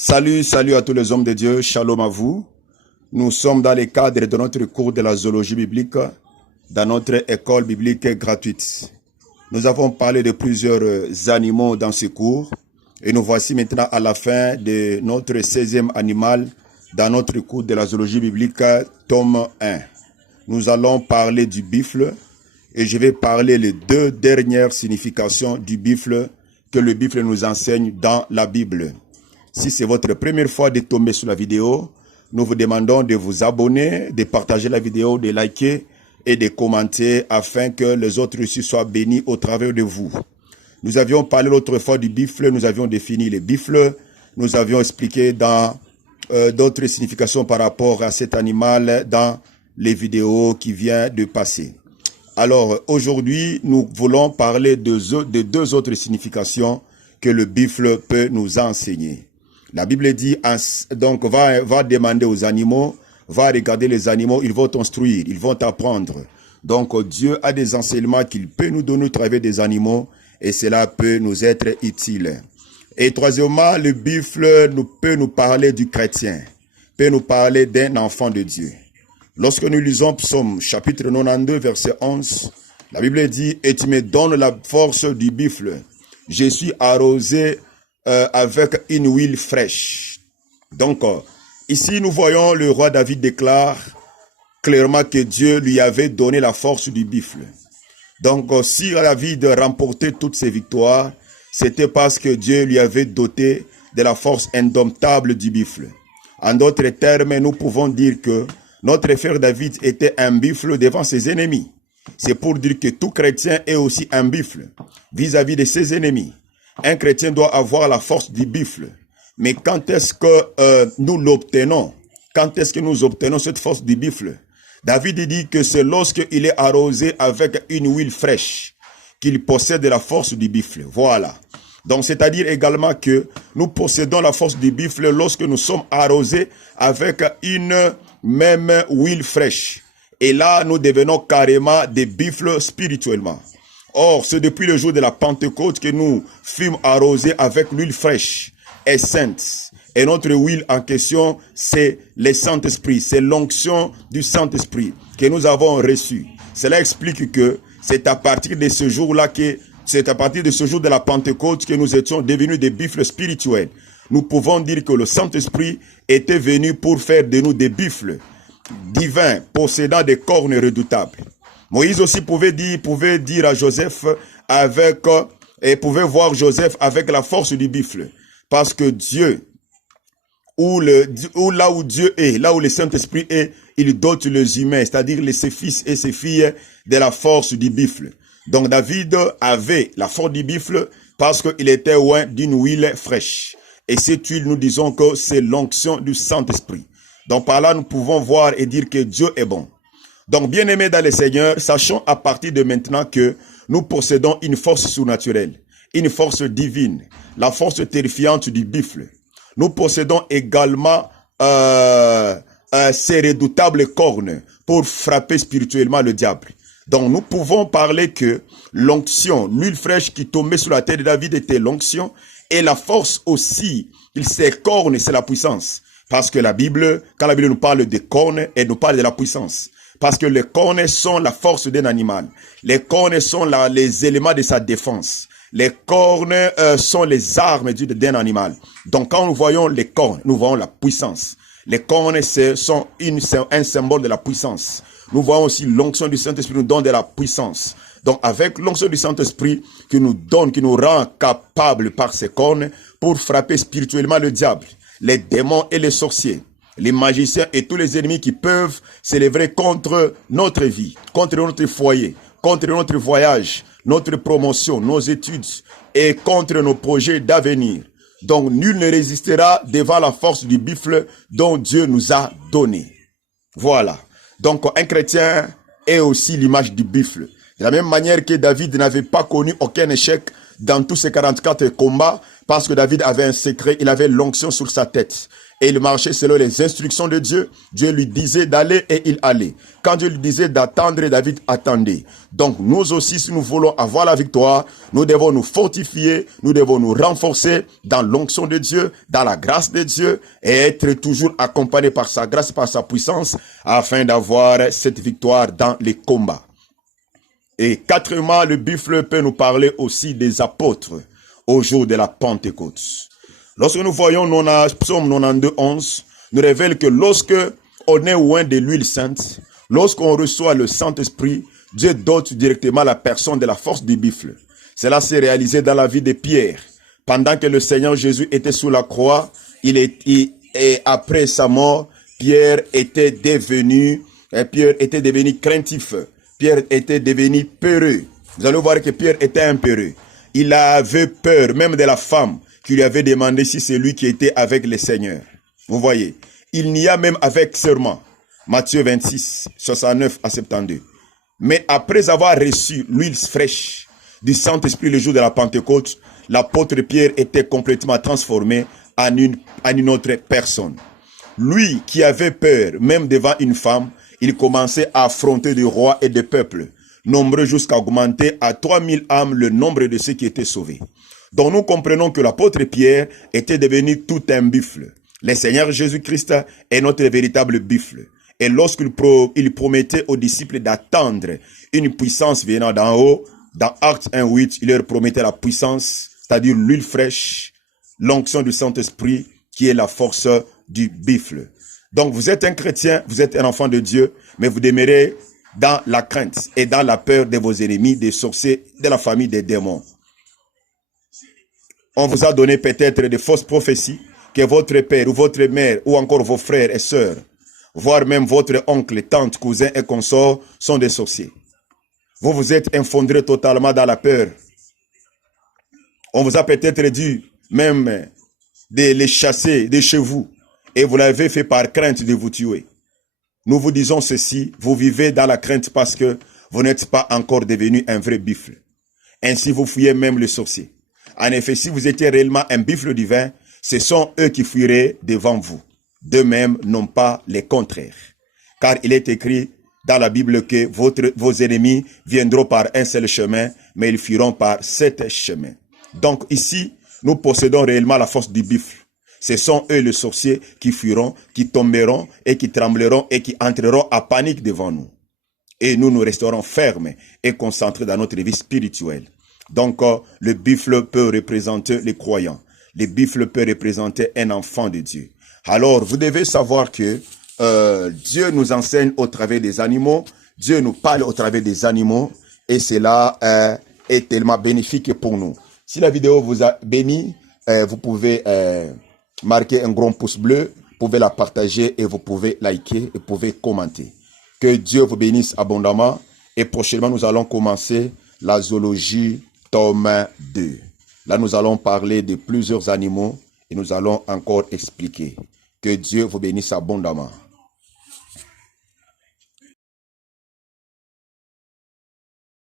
Salut à tous les hommes de Dieu, shalom à vous. Nous sommes dans le cadre de notre cours de la zoologie biblique, dans notre école biblique gratuite. Nous avons parlé de plusieurs animaux dans ce cours et nous voici maintenant à la fin de notre 16e animal dans notre cours de la zoologie biblique, tome 1. Nous allons parler du buffle et je vais parler les deux dernières significations du buffle que le buffle nous enseigne dans la Bible. Si c'est votre première fois de tomber sur la vidéo, nous vous demandons de vous abonner, de partager la vidéo, de liker et de commenter afin que les autres aussi soient bénis au travers de vous. Nous avions parlé l'autre fois du buffle, nous avions défini les buffles, nous avions expliqué dans d'autres significations par rapport à cet animal dans les vidéos qui viennent de passer. Alors aujourd'hui, nous voulons parler de deux autres significations que le buffle peut nous enseigner. La Bible dit, donc va demander aux animaux, va regarder les animaux, ils vont t'instruire, ils vont t'apprendre. Donc Dieu a des enseignements qu'il peut nous donner au travers des animaux et cela peut nous être utile. Et troisièmement, le buffle peut nous parler du chrétien, peut nous parler d'un enfant de Dieu. Lorsque nous lisons Psaume chapitre 92 verset 11, la Bible dit, et tu me donnes la force du buffle, je suis arrosé avec une huile fraîche. Donc, ici, nous voyons le roi David déclare clairement que Dieu lui avait donné la force du buffle. Donc, si David remportait toutes ses victoires, c'était parce que Dieu lui avait doté de la force indomptable du buffle. En d'autres termes, nous pouvons dire que notre frère David était un buffle devant ses ennemis. C'est pour dire que tout chrétien est aussi un buffle vis-à-vis de ses ennemis. Un chrétien doit avoir la force du buffle. Mais quand est-ce que nous l'obtenons? Quand est-ce que nous obtenons cette force du buffle? David dit que c'est lorsqu'il est arrosé avec une huile fraîche qu'il possède la force du buffle. Voilà. Donc, c'est-à-dire également que nous possédons la force du buffle lorsque nous sommes arrosés avec une même huile fraîche. Et là, nous devenons carrément des buffles spirituellement. Or, c'est depuis le jour de la Pentecôte que nous fûmes arrosés avec l'huile fraîche et sainte. Et notre huile en question, c'est le Saint-Esprit, c'est l'onction du Saint-Esprit que nous avons reçue. Cela explique que c'est à partir de ce jour-là c'est à partir de ce jour de la Pentecôte que nous étions devenus des buffles spirituels. Nous pouvons dire que le Saint-Esprit était venu pour faire de nous des buffles divins, possédant des cornes redoutables. Moïse aussi pouvait dire à Joseph pouvait voir Joseph avec la force du buffle. Parce que Dieu, là où Dieu est, là où le Saint-Esprit est, il dote les humains, c'est-à-dire ses fils et ses filles, de la force du buffle. Donc David avait la force du buffle parce qu'il était oint d'une huile fraîche. Et cette huile, nous disons que c'est l'onction du Saint-Esprit. Donc par là, nous pouvons voir et dire que Dieu est bon. Donc, bien-aimés dans le Seigneur, sachons à partir de maintenant que nous possédons une force surnaturelle, une force divine, la force terrifiante du buffle. Nous possédons également ces redoutables cornes pour frapper spirituellement le diable. Donc, nous pouvons parler que l'onction, l'huile fraîche qui tombait sur la tête de David était l'onction et la force aussi, ces cornes, c'est la puissance. Parce que quand la Bible nous parle de cornes, elle nous parle de la puissance. Parce que les cornes sont la force d'un animal. Les cornes sont les éléments de sa défense. Les cornes sont les armes d'un animal. Donc quand nous voyons les cornes, nous voyons la puissance. Les cornes sont un symbole de la puissance. Nous voyons aussi l'onction du Saint-Esprit nous donne de la puissance. Donc avec l'onction du Saint-Esprit qui nous rend capables par ces cornes pour frapper spirituellement le diable, les démons et les sorciers, les magiciens et tous les ennemis qui peuvent s'élever contre notre vie, contre notre foyer, contre notre voyage, notre promotion, nos études et contre nos projets d'avenir. Donc, nul ne résistera devant la force du buffle dont Dieu nous a donné. Voilà. Donc, un chrétien est aussi l'image du buffle. De la même manière que David n'avait pas connu aucun échec dans tous ses 44 combats, Parce que David avait un secret, il avait l'onction sur sa tête. Et il marchait selon les instructions de Dieu. Dieu lui disait d'aller et il allait. Quand Dieu lui disait d'attendre, David attendait. Donc nous aussi, si nous voulons avoir la victoire, nous devons nous fortifier, nous devons nous renforcer dans l'onction de Dieu, dans la grâce de Dieu, et être toujours accompagné par sa grâce, par sa puissance, afin d'avoir cette victoire dans les combats. Et quatrièmement, le buffle peut nous parler aussi des apôtres au jour de la Pentecôte. Lorsque nous voyons Psaume 92, 11, nous révèle que lorsque on est loin de l'huile sainte, lorsqu'on reçoit le Saint-Esprit, Dieu dote directement la personne de la force du buffle. Cela s'est réalisé dans la vie de Pierre. Pendant que le Seigneur Jésus était sous la croix, et après sa mort, Pierre était devenu craintif. Pierre était devenu peureux. Vous allez voir que Pierre était un peureux. Il avait peur même de la femme qui lui avait demandé si c'est lui qui était avec le Seigneur. Vous voyez, il n'y a même avec serment. Matthieu 26, 69 à 72. Mais après avoir reçu l'huile fraîche du Saint-Esprit le jour de la Pentecôte, l'apôtre Pierre était complètement transformé en une autre personne. Lui qui avait peur, même devant une femme, il commençait à affronter des rois et des peuples, nombreux jusqu'à augmenter à 3000 âmes le nombre de ceux qui étaient sauvés. Donc nous comprenons que l'apôtre Pierre était devenu tout un buffle. Le Seigneur Jésus-Christ est notre véritable buffle. Et lorsqu'il promettait aux disciples d'attendre une puissance venant d'en haut, dans Actes 1:8, il leur promettait la puissance, c'est-à-dire l'huile fraîche, l'onction du Saint-Esprit, qui est la force du buffle. Donc vous êtes un chrétien, vous êtes un enfant de Dieu, mais vous demeurez dans la crainte et dans la peur de vos ennemis, des sorciers, de la famille des démons. On vous a donné peut-être de fausses prophéties que votre père ou votre mère ou encore vos frères et sœurs, voire même votre oncle, tante, cousin et consorts sont des sorciers. Vous vous êtes infondré totalement dans la peur. On vous a peut-être dit même de les chasser de chez vous et vous l'avez fait par crainte de vous tuer. Nous vous disons ceci, vous vivez dans la crainte parce que vous n'êtes pas encore devenu un vrai buffle. Ainsi vous fuyez même les sorciers. En effet, si vous étiez réellement un buffle divin, ce sont eux qui fuiraient devant vous. D'eux-mêmes, non pas les contraires. Car il est écrit dans la Bible que vos ennemis viendront par un seul chemin, mais ils fuiront par 7 chemins. Donc ici, nous possédons réellement la force du buffle. Ce sont eux les sorciers qui fuiront, qui tomberont et qui trembleront et qui entreront à panique devant nous. Et nous resterons fermes et concentrés dans notre vie spirituelle. Donc, le buffle peut représenter les croyants. Le buffle peut représenter un enfant de Dieu. Alors, vous devez savoir que Dieu nous enseigne au travers des animaux. Dieu nous parle au travers des animaux. Et cela est tellement bénéfique pour nous. Si la vidéo vous a béni, vous pouvez marquer un grand pouce bleu, vous pouvez la partager et vous pouvez liker et vous pouvez commenter. Que Dieu vous bénisse abondamment. Et prochainement, nous allons commencer la zoologie tome 2. Là, nous allons parler de plusieurs animaux et nous allons encore expliquer. Que Dieu vous bénisse abondamment.